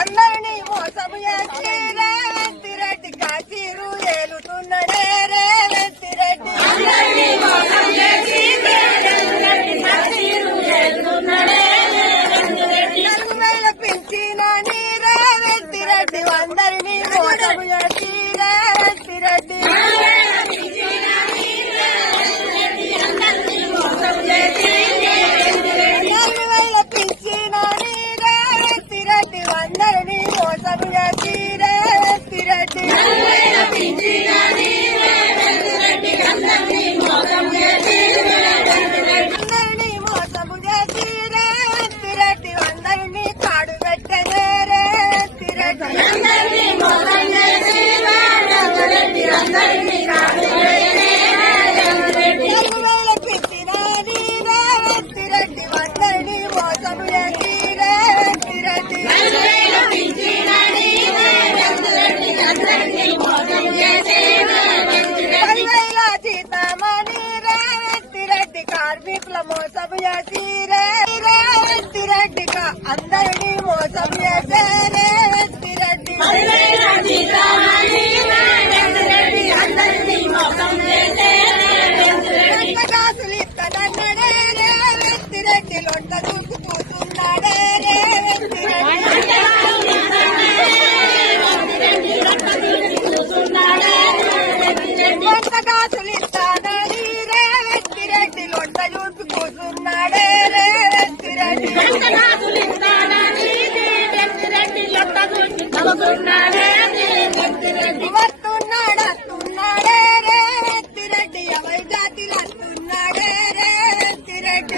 అందరినీ మోసం చేసి రేవంత్ రెడ్డి కాశీరు ఏలుతున్నాడే రేవంత్ రెడ్డి. 4000 పింఛనని రేవంత్ రెడ్డి అందరినీ మోసం చేసి రేవంత్ రెడ్డి. 4000 పింఛనని రేవంత్ రెడ్డి అందరినీ మోసం చేసి రేవంత్ రెడ్డి. అందరినీ మోసం చేసి రేవంత్ రెడ్డి అందరినీ కాడు పెట్టనే రేవంత్ రెడ్డి. 4000 పింఛనని రేవంత్ రెడ్డి అందరినీ మోసం చేసి రేవంత్ రెడ్డి. 10,000 జీతమని రేవంత్ రెడ్డి కార్మికుల మోసం చేసి రేవంత్ రెడ్డి అందరినీ మోసం చేసే రేవంత్ రెడ్డి. 10,000 జీతమని రేవంత్ రెడ్డి అందరినీ మోసం చేసే రేవంత్ రెడ్డి. కాసులు ఇస్తానన్నాడే రేవంత్ రెడ్డి లొంట దూకుతున్నాడే రేవంత్ రెడ్డి. కాసులు ఇస్తానని రేవంత్ రెడ్డి లొంట చూసి కూర్చున్నాడే రేవంత్ రెడ్డి. వస్తున్నాడే రేవంత్ రెడ్డి ఎవరి జాతిలు వస్తున్నాడే రేవంత్ రెడ్డి.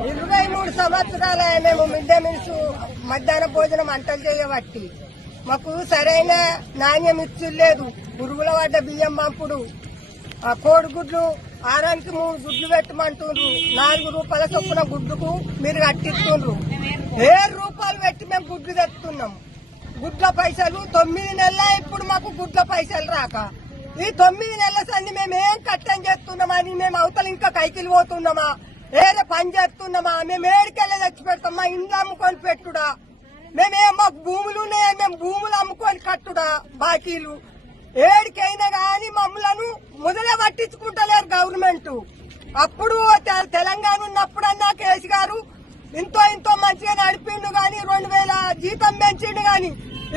23 సంవత్సరాల మేము మిడ్ డే మీల్స్ మధ్యాహ్న భోజనం అంటలు చేయబట్టి మాకు సరైన నాణ్యం ఇచ్చులేదు. పురుగుల పడ్డ బియ్యం పంపుడు, కోడిగుడ్లు ఆరానికి 3 గుడ్లు పెట్టమంటుండ్రు. 4 రూపాయల చొప్పున గుడ్డుకు మీరు కట్టిస్తుండ్రు. 7 రూపాయలు పెట్టి మేము గుడ్లు తెస్తున్నాం. గుడ్ల పైసలు 9 నెలల ఇప్పుడు మాకు గుడ్ల పైసలు రాక ఈ 9 నెలల సంది మేము ఏం కట్టం చేస్తున్నామని మేము అవతల ఇంకా కైకిలు పోతున్నామా, ఏదో పని చేస్తున్నామా, మేము ఏడికెళ్ళి తెచ్చి పెడతాం. మా ఇండ్లు అమ్ముకొని పెట్టుడా, మాకు భూములు ఉన్నాయా, మేము భూములు అమ్ముకొని కట్టుడా బాకీలు. ఏడికైనా గాని మమ్మలను మొదలే పట్టించుకుంటలేరు గవర్నమెంట్. అప్పుడు తెలంగాణ ఉన్నప్పుడన్నా కేసీ గారు ఇంతో మంచిగా నడిపిండు గాని 2000 జీతం పెంచిండు గాని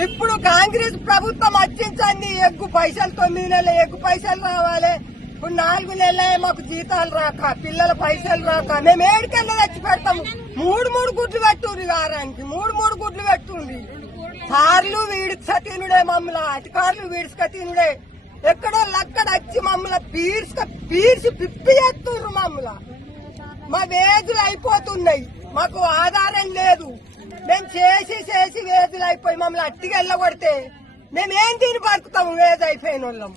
ఇప్పుడు కాంగ్రెస్ ప్రభుత్వం వచ్చించండి ఎగ్గు పైసలు 9 నెలల ఎగ్గు పైసలు రావాలి. ఇప్పుడు 4 నెలలే మాకు జీతాలు రాక పిల్లల పైసలు రాక మేము ఏడికెళ్ళి తెచ్చి పెడతాము. 3 గుడ్లు పెట్టుండ్రి వారానికి 3 గుడ్లు పెట్టుండ్రి. కార్లు వీడిస్క తినుడే మమ్మల్ని, అధికారులు వీడిస్క తినుడే. ఎక్కడో అక్కడ వచ్చి మమ్మల్ని పీర్చి పిప్పి చేస్తుండ్రు మమ్మల్ని. మా వేజులు అయిపోతున్నాయి, మాకు ఆధారం లేదు. మేము చేసి వేజులు అయిపోయి మమ్మల్ని అట్టిగా వెళ్ళగొడితే మేమేం తిని బతుకుతాము వేజ్ అయిపోయిన వాళ్ళం.